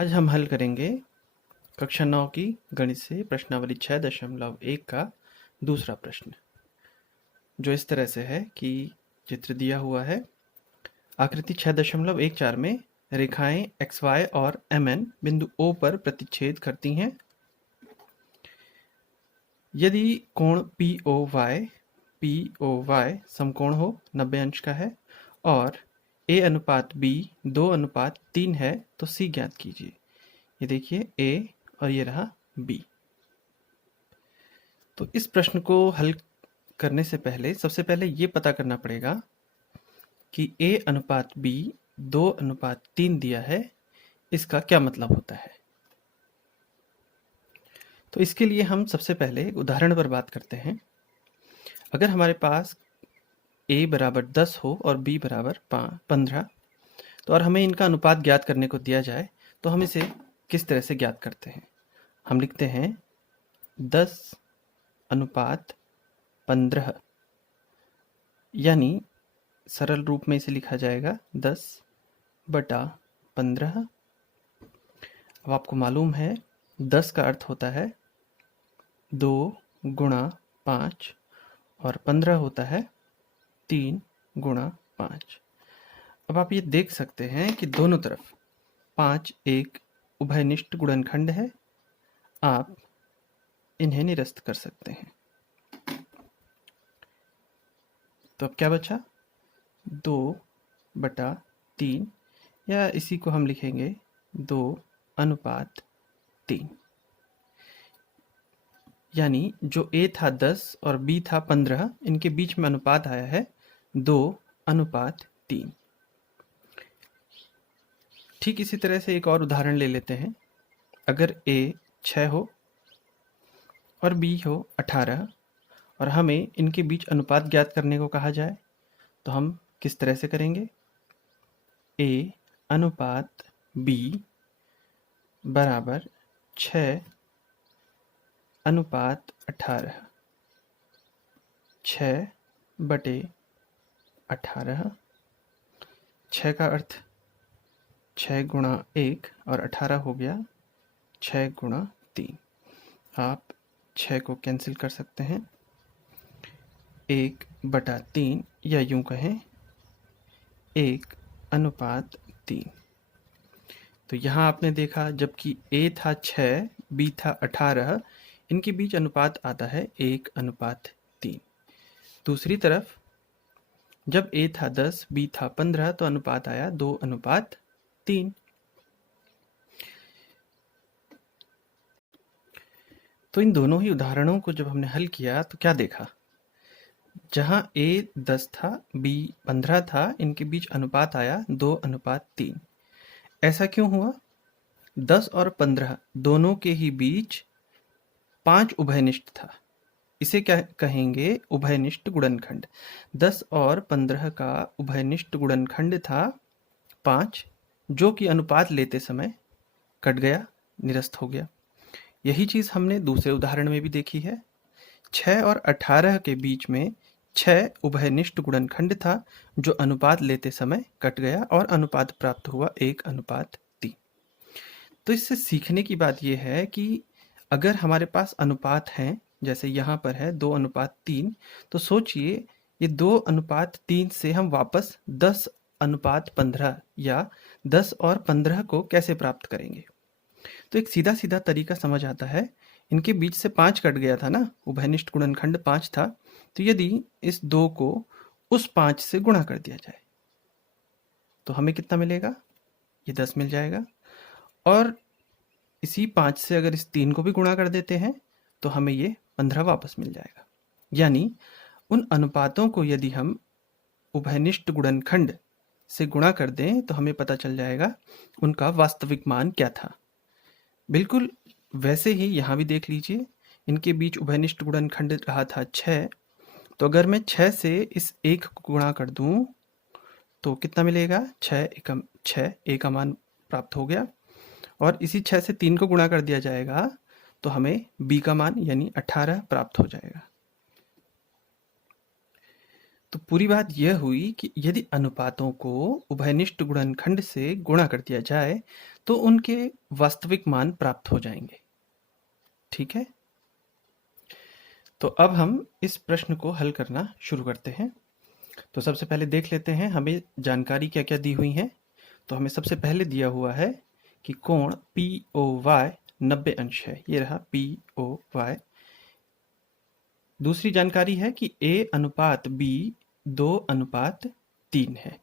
आज हम हल करेंगे कक्षा 9 की गणित से प्रश्नावली 6.1 का दूसरा प्रश्न, जो इस तरह से है कि चित्र दिया हुआ है। आकृति 6.14 में रेखाएं XY और MN बिंदु O पर प्रतिच्छेद करती हैं। यदि कोण POY समकोण हो, 90 अंश का है और A/B 2/3 है, तो C ज्ञात कीजिए। ये देखिए A और ये रहा B। तो इस प्रश्न को हल करने से पहले सबसे पहले ये पता करना पड़ेगा कि A/B 2/3 दिया है, इसका क्या मतलब होता है। तो इसके लिए हम सबसे पहले एक उदाहरण पर बात करते हैं। अगर हमारे पास A बराबर 10 हो और B बराबर 15, तो और हमें इनका अनुपात ज्ञात करने को दिया जाए, तो हम इसे किस तरह से ज्ञात करते हैं। हम लिखते हैं 10/15, यानी सरल रूप में इसे लिखा जाएगा 10/15। अब आपको मालूम है 10 का अर्थ होता है 2 गुणा 5 और 15 होता है 3 गुणा 5। अब आप ये देख सकते हैं कि दोनों तरफ 5 एक उभयनिष्ठ गुणनखंड है। आप इन्हें निरस्त कर सकते हैं। तो अब क्या बचा, 2/3, या इसी को हम लिखेंगे 2/3। यानी जो A था 10 और B था 15, इनके बीच में अनुपात आया है 2/3। ठीक इसी तरह से एक और उदाहरण ले लेते हैं। अगर A 6 हो और B हो 18 और हमें इनके बीच अनुपात ज्ञात करने को कहा जाए, तो हम किस तरह से करेंगे। A/B बराबर 6/18, 6/18। 6 का अर्थ 6 गुणा 1 और 18 हो गया 6 गुणा 3। आप 6 को कैंसिल कर सकते हैं। 1/3, या यूं कहें 1/3। तो यहाँ आपने देखा, जबकि A था 6, B था 18, इनके बीच अनुपात आता है 1/3। दूसरी तरफ जब A था 10, B था 15, तो अनुपात आया 2/3। तो इन दोनों ही उदाहरणों को जब हमने हल किया तो क्या देखा, जहां A 10 था, B 15 था, इनके बीच अनुपात आया 2/3। ऐसा क्यों हुआ। 10 और 15 दोनों के ही बीच 5 उभयनिष्ठ था। इसे क्या कहेंगे, उभयनिष्ठ गुणनखंड। 10 और 15 का उभयनिष्ठ गुणनखंड था 5, जो कि अनुपात लेते समय कट गया, निरस्त हो गया। यही चीज हमने दूसरे उदाहरण में भी देखी है। 6 और 18 के बीच में 6 उभयनिष्ठ गुणनखंड था, जो अनुपात लेते समय कट गया और अनुपात प्राप्त हुआ 1/3। तो इससे सीखने की बात यह है कि अगर हमारे पास अनुपात हैं, जैसे यहाँ पर है 2/3, तो सोचिए ये 2/3 से हम वापस 10/15 या 10 और 15 को कैसे प्राप्त करेंगे। तो एक सीधा सीधा तरीका समझ आता है। इनके बीच से 5 कट गया था ना, उभयनिष्ठ गुणनखंड 5 था। तो यदि इस 2 को उस 5 से गुणा कर दिया जाए, तो हमें कितना मिलेगा, ये 10 मिल जाएगा। और इसी 5 से अगर इस 3 को भी गुणा कर देते हैं, तो हमें ये 15 वापस मिल जाएगा। यानी उन अनुपातों को यदि हम उभयनिष्ठ गुणनखंड से गुणा कर दें, तो हमें पता चल जाएगा उनका वास्तविक मान क्या था। बिल्कुल वैसे ही यहाँ भी देख लीजिए, इनके बीच उभयनिष्ठ गुणनखंड रहा था 6। तो अगर मैं 6 से इस 1 को गुणा कर दूं, तो कितना मिलेगा, 6 A का मान प्राप्त हो गया। और इसी 6 से 3 को गुणा कर दिया जाएगा, तो हमें B का मान यानी 18 प्राप्त हो जाएगा। तो पूरी बात यह हुई कि यदि अनुपातों को उभयनिष्ठ गुणनखंड से गुणा कर दिया जाए तो उनके वास्तविक मान प्राप्त हो जाएंगे। ठीक है, तो अब हम इस प्रश्न को हल करना शुरू करते हैं। तो सबसे पहले देख लेते हैं हमें जानकारी क्या क्या दी हुई है। तो हमें सबसे पहले दिया हुआ है कि कोण पी ओ वाई 90 अंश है। ये रहा पी ओ वाई। दूसरी जानकारी है कि a अनुपात b 2:3 है।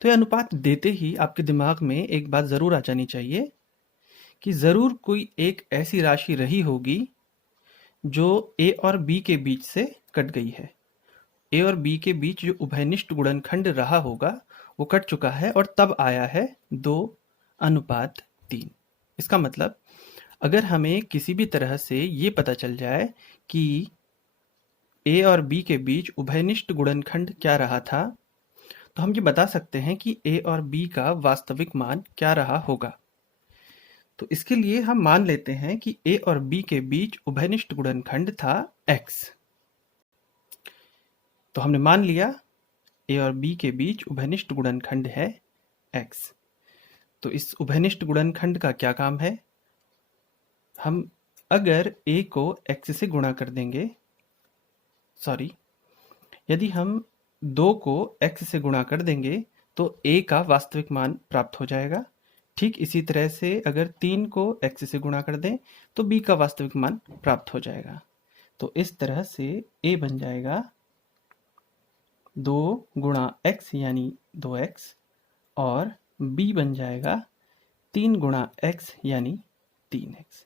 तो ये अनुपात देते ही आपके दिमाग में एक बात जरूर आ जानी चाहिए कि जरूर कोई एक ऐसी राशि रही होगी जो a और b के बीच से कट गई है। a और b के बीच जो उभयनिष्ठ गुणनखंड रहा होगा वो कट चुका है और तब आया है 2:3। इसका मतलब अगर हमें किसी भी तरह से ये पता चल जाए कि a और b के बीच उभयनिष्ठ गुणनखंड क्या रहा था, तो हम ये बता सकते हैं कि a और b का वास्तविक मान क्या रहा होगा। तो इसके लिए हम मान लेते हैं कि a और b के बीच उभयनिष्ठ गुणनखंड था x। तो हमने मान लिया a और b के बीच उभयनिष्ठ गुणनखंड है x। तो इस उभयनिष्ठ गुणनखंड का क्या काम है? हम अगर a को x से गुणा कर देंगे, यदि हम 2 को x से गुणा कर देंगे तो a का वास्तविक मान प्राप्त हो जाएगा। ठीक इसी तरह से अगर 3 को x से गुणा कर दें तो b का वास्तविक मान प्राप्त हो जाएगा। तो इस तरह से a बन जाएगा 2 गुणा x यानी 2x और b बन जाएगा 3 गुणा x यानी 3x।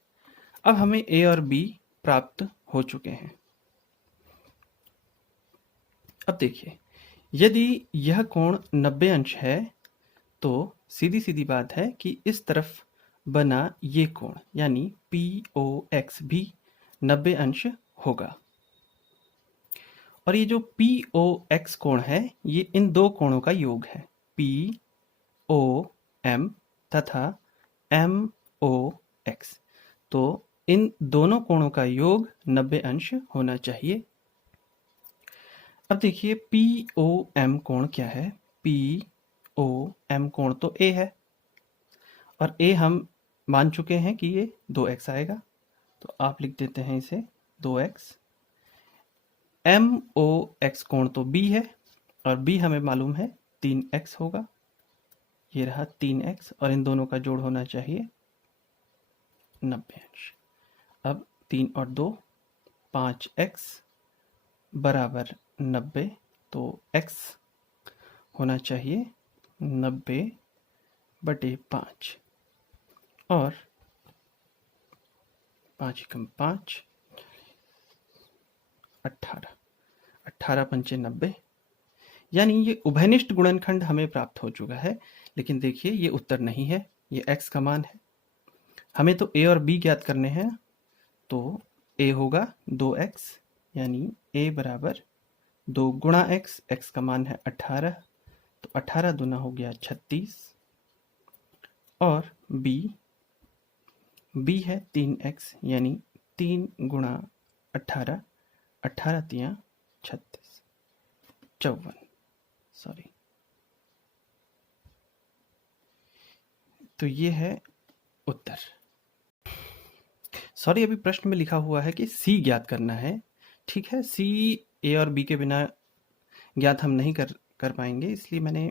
अब हमें a और b प्राप्त हो चुके हैं। अब देखिए, यदि यह कोण 90 अंश है तो सीधी सीधी बात है कि इस तरफ बना ये कोण यानी POX भी 90 अंश होगा। और ये जो POX कोण है ये इन दो कोणों का योग है, POM तथा MOX। तो इन दोनों कोणों का योग 90 अंश होना चाहिए। अब देखिए POM कोण क्या है? POM कोण तो A है और A हम मान चुके हैं कि ये 2x आएगा, तो आप लिख देते हैं इसे 2x। MOX कोण तो B है और B हमें मालूम है 3x होगा। ये रहा 3x और इन दोनों का जोड़ होना चाहिए 90 अंश। अब 3 और 2 5x बराबर 90, तो x होना चाहिए 90/5 और 5 एकम 5 18 18 पंचे 90, यानी ये उभयनिष्ठ गुणनखंड हमें प्राप्त हो चुका है। लेकिन देखिए ये उत्तर नहीं है, ये x का मान है। हमें तो a और b ज्ञात करने हैं, तो a होगा 2x यानी a बराबर 2 गुणा x, x का मान है 18, तो 18 दूना हो गया 36 और b है 3x यानी 3 गुणा 18, 18 तियां 36 54। तो ये है उत्तर। अभी प्रश्न में लिखा हुआ है कि c ज्ञात करना है। ठीक है, c a और b के बिना ज्ञात हम नहीं कर पाएंगे, इसलिए मैंने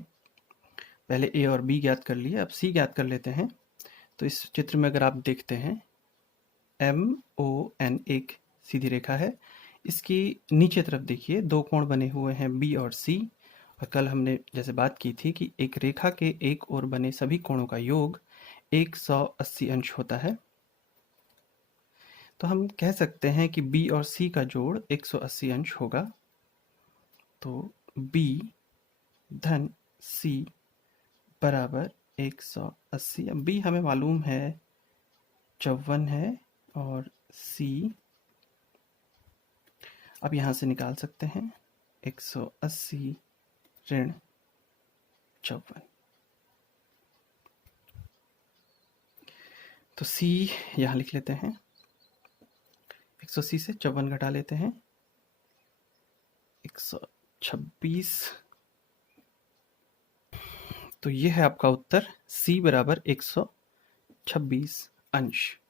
पहले a और b ज्ञात कर लिए। अब c ज्ञात कर लेते हैं। तो इस चित्र में अगर आप देखते हैं MON एक सीधी रेखा है, इसकी नीचे तरफ देखिए दो कोण बने हुए हैं B और C। और कल हमने जैसे बात की थी कि एक रेखा के एक ओर बने सभी कोणों का योग 180 अंश होता है। तो हम कह सकते हैं कि B और C का जोड़ 180 अंश होगा। तो B धन C बराबर 180। अब B हमें मालूम है 54 है और C अब यहाँ से निकाल सकते हैं 180 ऋण 54। तो C यहाँ लिख लेते हैं, 180 से 54 घटा लेते हैं, 126। तो ये है आपका उत्तर, C बराबर 126 अंश।